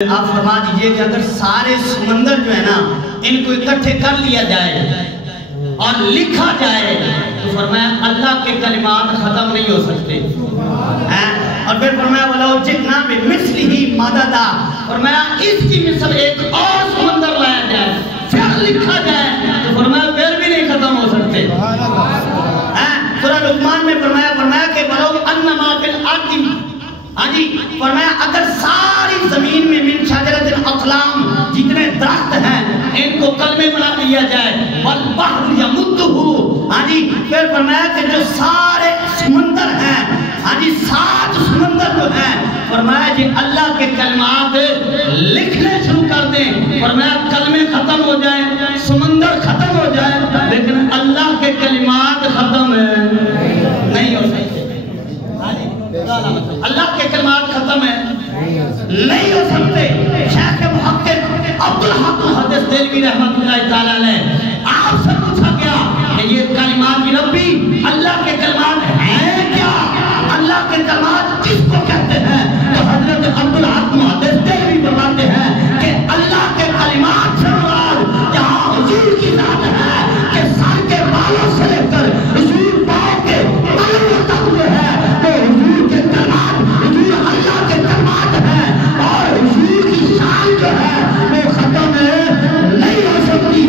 آپ فرما دیجئے کہ اگر سارے سمندر جو ہے نا ان کو اکٹھے کر لیا جائے اور لکھا جائے تو فرمایا اللہ کے کلمات ختم نہیں ہو سکتے. اور پھر فرمایا وَلَوْ جِئْنَا بِمِثْلِهِ مَدَدًا، فرمایا اس کی مثل ایک اور سمندر لایا جائے پھر لکھا جائے تو فرمایا پھر بھی نہیں ختم ہو سکتے. سورہ لقمان میں فرمایا کہ وَلَوْ أَنَّمَا فِي الْأَرْضِ، فرمایا اگر ساری زمین میں من شجرۃ الاقلام جتنے درخت ہیں ان کو کلمے بنا دیا جائے والبحر یمدہ، پھر فرمایا کہ جو سارے سمندر ہیں 7 سمندر جو ہیں فرمایا جی اللہ کے کلمات لکھنے شروع کر دیں، فرمایا کلمے ختم ہو جائیں سمندر ختم ہو جائے لیکن اللہ کے کلمات ختم نہیں ہو سکتے. اللہ کے کلمات ختم نہیں ہو سکتے. شیخ محقق عبدالحق محدث دہلوی رحمۃ اللہ تعالیٰ علیہ آپ سے پوچھا گیا کہ یہ کلمات ربی اللہ کے کلمات ہیں کیا، اللہ کے کلمات کس کو کہتے ہیں؟ تو حضرت عبدالحق محدث دہلوی فرماتے ہیں کہ اللہ کے کلمات سے مراد جہاں حضور کی ذات ہے کہ سر کے بالوں سے لے کر حضور پاؤں کے بالوں تک جو ہے تو حضور کے کلمات حضور اللہ کے کلمات ہیں اور حضور کی شان جو ہے وہ ختم نہیں ہو سکتی.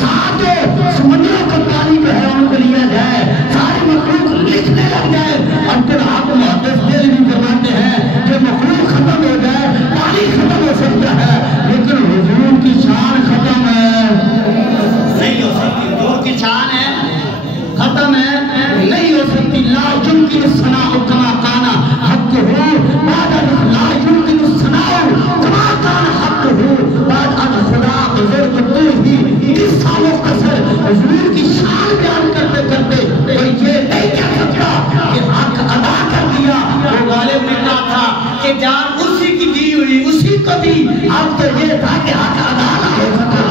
ساتوں سمندروں کا پانی جو ہے ان کو لیا جائے ساری مخلوق لکھنے لگ جائے. عبدالحق محدث دہلوی فرماتے ہیں کہ مخلوق ختم ہو جائے پانی ختم ہو سکتا ہے لیکن حضور کی شان ختم نہیں ہو سکتی. حضور کی شان ہے ختم نہیں ہو سکتی. لا يمكن الثناء كما كان حقه بعد لا يمكن الثناء كما كان حقه بعد ان خدا بزرگ تو ہی قصہ مختصر حضور کی شان بیان کرتے کرتے کوئی یہ نہیں کہہ سکتا کہ حق ادا کر دیا. وہ غالب نے کہا تھا کہ جان اسی کی دی ہوئی اسی کو دی، اب تو یہ تھا کہ حق ادا نہ ہو سکا.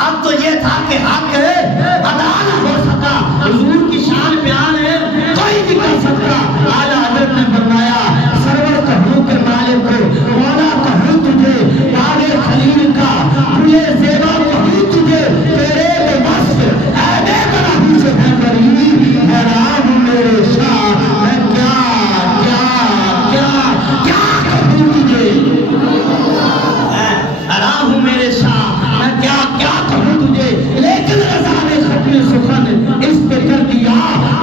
اب تو یہ تھا کہ حق ادا نہ ہو سکا. حضور کی شان بیان ہے کوئی نہیں کر سکتا. اعلیٰ حضرت نے فرمایا سرور کہوں کہ مالک کو مولا کہوں تجھے باغ خلیل کا گلے زیبا کہوں تجھے تیرے بے بس اے بے گناہوں سے ہے بری حیران ہوں میرے شاہ میں کیا کہوں تجھے، حیران ہوں میرے شاہ میں کیا کہوں تجھے. لیکن رضا نے ختم سخن اس پہ کر دیا،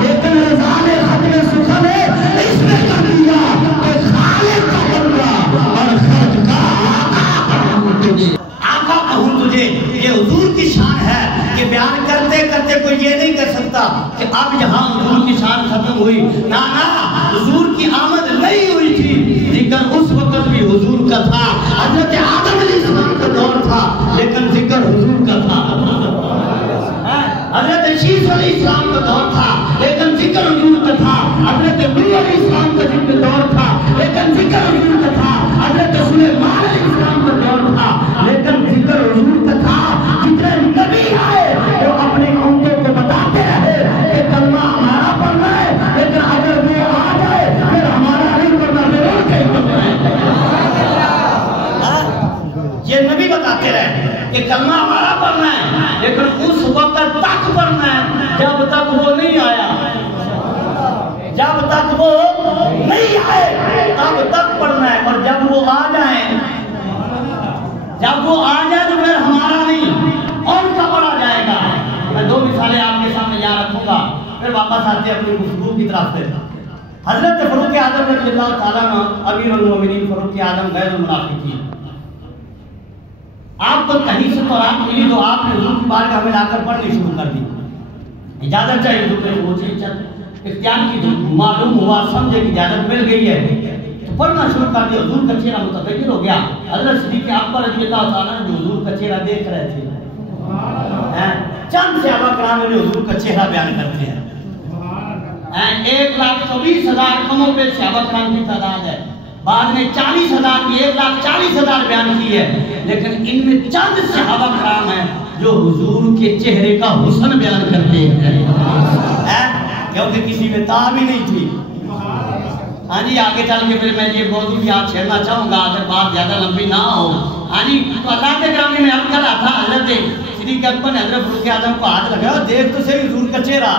لیکن رضا نے ختم سخن اس پہ کر دیا کہ خالق کا بندہ اور خرج کا آقا کہوں تجھے. یہ حضور کی شان ہے کہ بیان کرتے کرتے کوئی یہ نہیں کر سکتا کہ اب یہاں حضور کی شان ختم ہوئی. نا حضور کی آمد نہیں ہوئی تھی، ذکر اس وقت بھی حضور کا تھا. حضرت آدم علیہ السلام کا دور تھا لیکن ذکر حضور کا تھا. حضرت عیسیٰ علیہ السلام کا دور تھا لیکن ذکر حضور کا تھا. حضرت نوح علیہ السلام کا ذکر دور تھا لیکن ذکر حضور کا تھا. حضرت سلیمان علیہ السلام کا دور تھا لیکن ذکر حضور کا تھا. جتنے نبی آئے وہ اپنے امتوں کو بتاتے رہے کہ کلمہ ہمارا پڑھنا ہے لیکن اگر وہ آ جائے پھر ہمارا نہیں پڑھنا ضرور کہیں پڑھنا ہے. یہ نبی بتاتے رہے کہ کلمہ ہمارا پڑھنا ہے لیکن اس وقت تک پڑھنا ہے جب تک وہ نہیں آیا. جب تک وہ نہیں آئے تب تک پڑھنا ہے اور جب وہ آ جائیں تو پھر ہمارا نہیں اور کا پڑھا جائے گا. میں 2 مثالیں آپ کے سامنے یہاں رکھوں گا پھر واپس آتے اپنی گفتگو کی طرف سے. حضرت فاروق اعظم رضی اللہ تعالیٰ عنہ امیر المومنین فاروق اعظم غیر المنافقین، آپ کو کہیں سے قرآن ملی تو آپ نے حضور کی بارگاہ میں لا کر پڑھنی شروع کر دی. اجازت چاہیے حضور نے وہ چیز اختیار کی تو معلوم ہوا سمجھے کہ اجازت مل گئی ہے تو پڑھنا شروع کر دیا. حضور کا چہرہ متغیر ہو گیا. حضرت صدیق اکبر رضی اللہ تعالیٰ جو حضور کا چہرہ دیکھ رہے تھے، چند صحابہ کرام نے حضور کا چہرہ بیان کرتے ہیں. 1,24,000 کموں پہ صحابہ کرام کی تعداد ہے. بعد میں 40,000 کی 1,40,000 بیان کی ہے لیکن ان میں چند صحابہ کرام ہیں جو حضور کے چہرے کا حسن بیان کرتے ہیں کیونکہ کسی میں تاب ہی نہیں تھی. हाँ जी, आगे चल के फिर मैं ये मौजू भी आप छेड़ना चाहूँगा अगर बात ज़्यादा लंबी ना हो। हाँ जी, तो अल्लाह के ग्रामी में अर्ज कर रहा था हजरत सिद्दीक़ अकबर ने हजरत फ़ारूक आज़म को हाथ लगाया, देख तो सही हुजूर का चेहरा।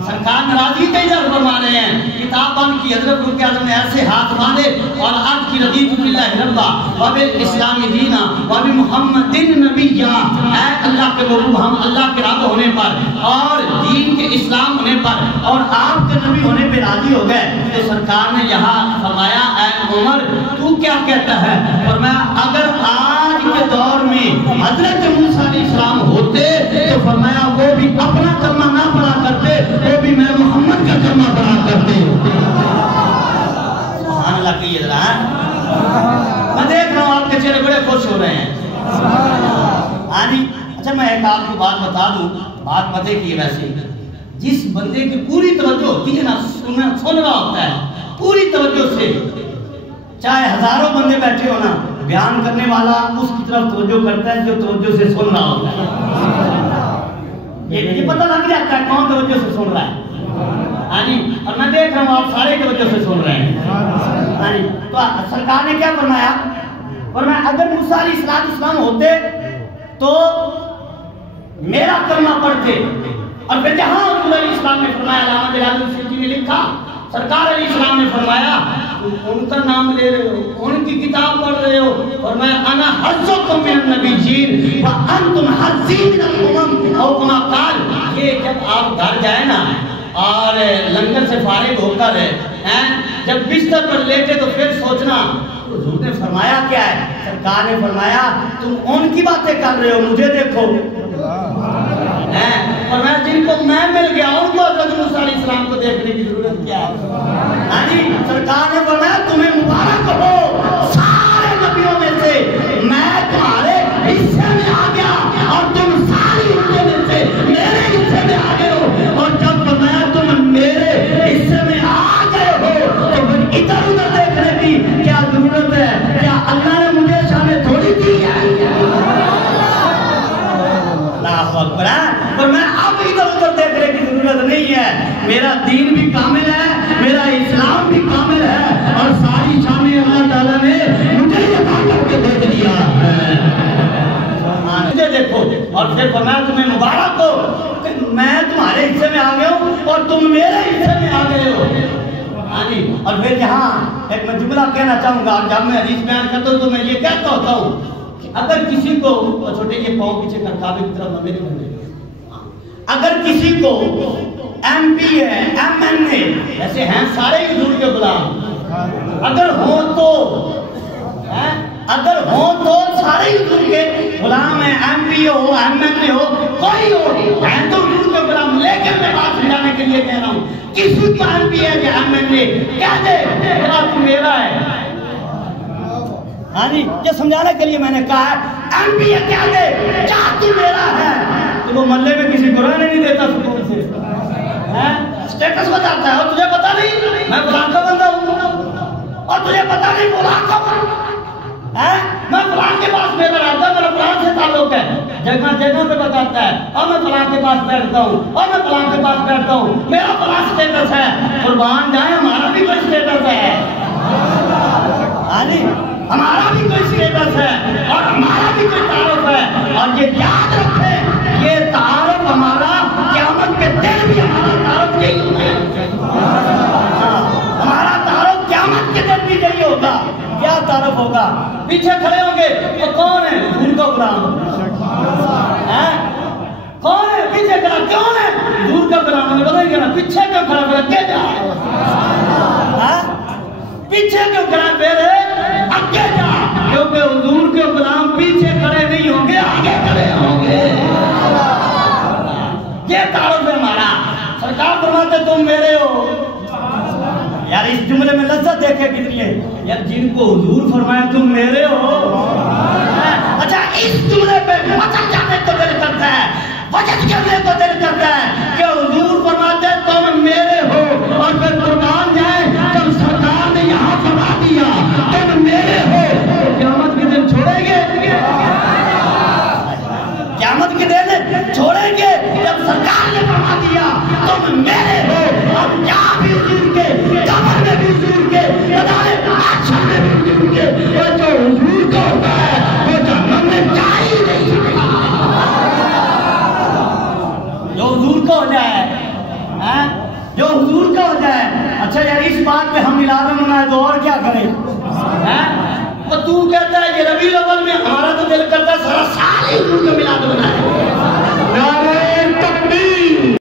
सरकार नाराज़गी का इज़हार फरमा रहे हैं, किताब बंद की, हजरत फ़ारूक आज़म ने ऐसे हाथ बांधे और आज की रदीतु बिल्लाहि रब्बा व बिल इस्लामी दीना व बि मुहम्मदिन नबिय्या, ऐ अल्लाह के महबूब हम अल्लाह के रब होने पर और दीन के इस्लाम होने पर और आपके नबी होने पर राजी हो गए। तो सरकार ने यहाँ फरमाया, ऐ उमर तू क्या कहता है? फरमाया अगर आज के दौर में हजरत मूसा अलैहिस्सलाम होते तो फरमाया वो भी अपना कलमा ना पढ़ा करते, वो भी मैं मोहम्मद का कलमा पढ़ा करते। सुभान अल्लाह की जरा, मैं देख रहा हूँ आपके चेहरे बड़े खुश हो रहे हैं। हाँ जी, अच्छा मैं एक आपको बात बता दूं, बात पते की वैसे जिस बंदे की पूरी तवज्जो होती है ना, सुन रहा होता है पूरी तवज्जो से, चाहे हजारों बंदे बैठे हो ना, बयान करने वाला उसकी तरफ तवज्जो करता है जो तवज्जो से सुन रहा होता है। ये पता लग जाता है कौन तवज्जो से सुन रहा है। हाँ जी, और मैं देख रहा हूँ आप सारे तवज्जो से सुन रहे हैं। हाँ जी, तो सरकार ने क्या फरमाया? फरमाया अगर मूसा अलैहिस्सलाम होते तो मेरा कलमा पढ़ते। और फिर जहां हजूर अलैहिस्सलाम ने फरमाया, अल्लामा जलालुद्दीन सिद्दीकी ने लिखा, सरकार अलैहिस्सलाम ने फरमाया उनका नाम ले रहे हो, उनकी किताब पढ़ रहे हो, फरमाया अना हज़्ज़ुकुम मिनन नबिय्यीन व अंतुम हज़्ज़ी मिनल उमम औ कमा क़ाल। ये जब आप घर जाए ना और लंगर से फारिग होकर हैं, जब बिस्तर पर लेटे तो फिर सोचना हुजूर ने फरमाया क्या है। सरकार ने फरमाया तुम उनकी बातें कर रहे हो, मुझे देखो। और मैं जिनको मैं मिल गया उनको हज़रत मूसा अलैहिस्सलाम को देखने की जरूरत क्या है। हाँ जी, सरकार ने फरमाया तुम्हें मुबारक हो, सारे नबियों में से मैं तुम्हारे हिस्से में आ गया और तुम सारी हिस्से में से मेरे हिस्से में आ गए हो। और जब फरमाया तुम मेरे हिस्से में आ गए हो तो फिर इधर उधर देखने की क्या जरूरत है? क्या अल्लाह ने मुझे शामिल थोड़ी दी है? पर मैं अब इधर उधर देखने की जरूरत नहीं है। मेरा दीन भी कामिल है, मेरा इस्लाम भी कामिल है और सारी शामें अल्लाह ताला ने मुझे अता करके दे दिया है। मुझे देखो। और फिर फरमाया तुम्हें मुबारक हो, मैं तुम्हारे हिस्से में आ गया हूँ और तुम मेरे हिस्से में आ गए हो। हाँ जी, और फिर यहाँ एक मैं जुमला कहना चाहूँगा, जब मैं हदीस बयान करता हूँ तो मैं ये कहता होता हूँ अगर किसी को छोटे ये पाँव पीछे कर काबे की तरफ मेरे बंदे, अगर किसी को MP है, MNA ऐसे हैं सारे हुजूर के गुलाम, अगर हो तो सारे हुजूर के गुलाम है, MP हो, MNA हो, कोई हो, है तो हुजूर के गुलाम। लेकिन मैं बात समझाने के लिए कह रहा हूँ, किसी का MP है या MNA कह दे मेरा तू मेरा है। हाँ जी, ये समझाने के लिए मैंने कहा है MP क्या दे क्या तू मेरा है। तो वो मोहल्ले में किसी को रहने नहीं देता सुकून से, स्टेटस बताता है। और तुझे पता नहीं मैं फलां का बंदा हूँ, और तुझे पता नहीं फलां का है, मैं फलां के पास मेरा रहता है, मेरा फलां से ताल्लुक है। जगह जगह पे बताता है और मैं फलां के पास बैठता हूँ और मैं फलां के पास बैठता हूँ, मेरा फलां स्टेटस है। कुर्बान जाए हमारा भी कोई स्टेटस है। हाँ जी, हमारा भी कोई स्टेटस है और हमारा भी कोई तारुफ है। और ये याद रखें, ये तारुफ हमारा क़यामत के दिन भी हमारा तारुफ यही होगा। हमारा तारुफ क़यामत के दिन भी यही होगा। क्या तारुफ होगा? पीछे खड़े होंगे तो कौन है? उनका गुलाम है। कौन है पीछे खड़ा? कौन है? दूर का गुलाम। बताइए ना, पीछे क्यों खड़ा? फिर जा पीछे क्यों खड़ा? फिर आगे जा, क्योंकि हुजूर के गुलाम पीछे खड़े नहीं होंगे, आगे खड़े होंगे। ये तारुफ है हमारा। सरकार फरमाते तुम मेरे हो। यार इस जुमले में लज्जत देखे कितनी है यार, जिनको हुजूर फरमाया तुम मेरे हो। अच्छा, इस जुमले पे वजह जाने को दिल करता है, वजह करने को दिल करता है कि हुजूर फरमाते तुम मेरे हो। और फिर कुर्बान जाए जब सरकार ने यहाँ फरमा दिया तुम मेरे हो, तो क़यामत के दिन छोड़ेंगे? क़यामत के दिन छोड़ेंगे जब सरकार ने फरमा दिया तुम मेरे हो। और क्या भी हुजूर के कब्र में भी چکے، اور جو حضور کا ہوتا ہے وہ جہنم میں جا ہی نہیں سکتا۔ جو حضور کا ہو جائے، جو حضور کا ہو جائے۔ اچھا یار اس بات پہ ہم ملاد منائے تو اور کیا کریں؟ وہ تو کہتا ہے یہ ربیع الاول میں، ہمارا تو دل کرتا ہے سارا سال ہی حضور کا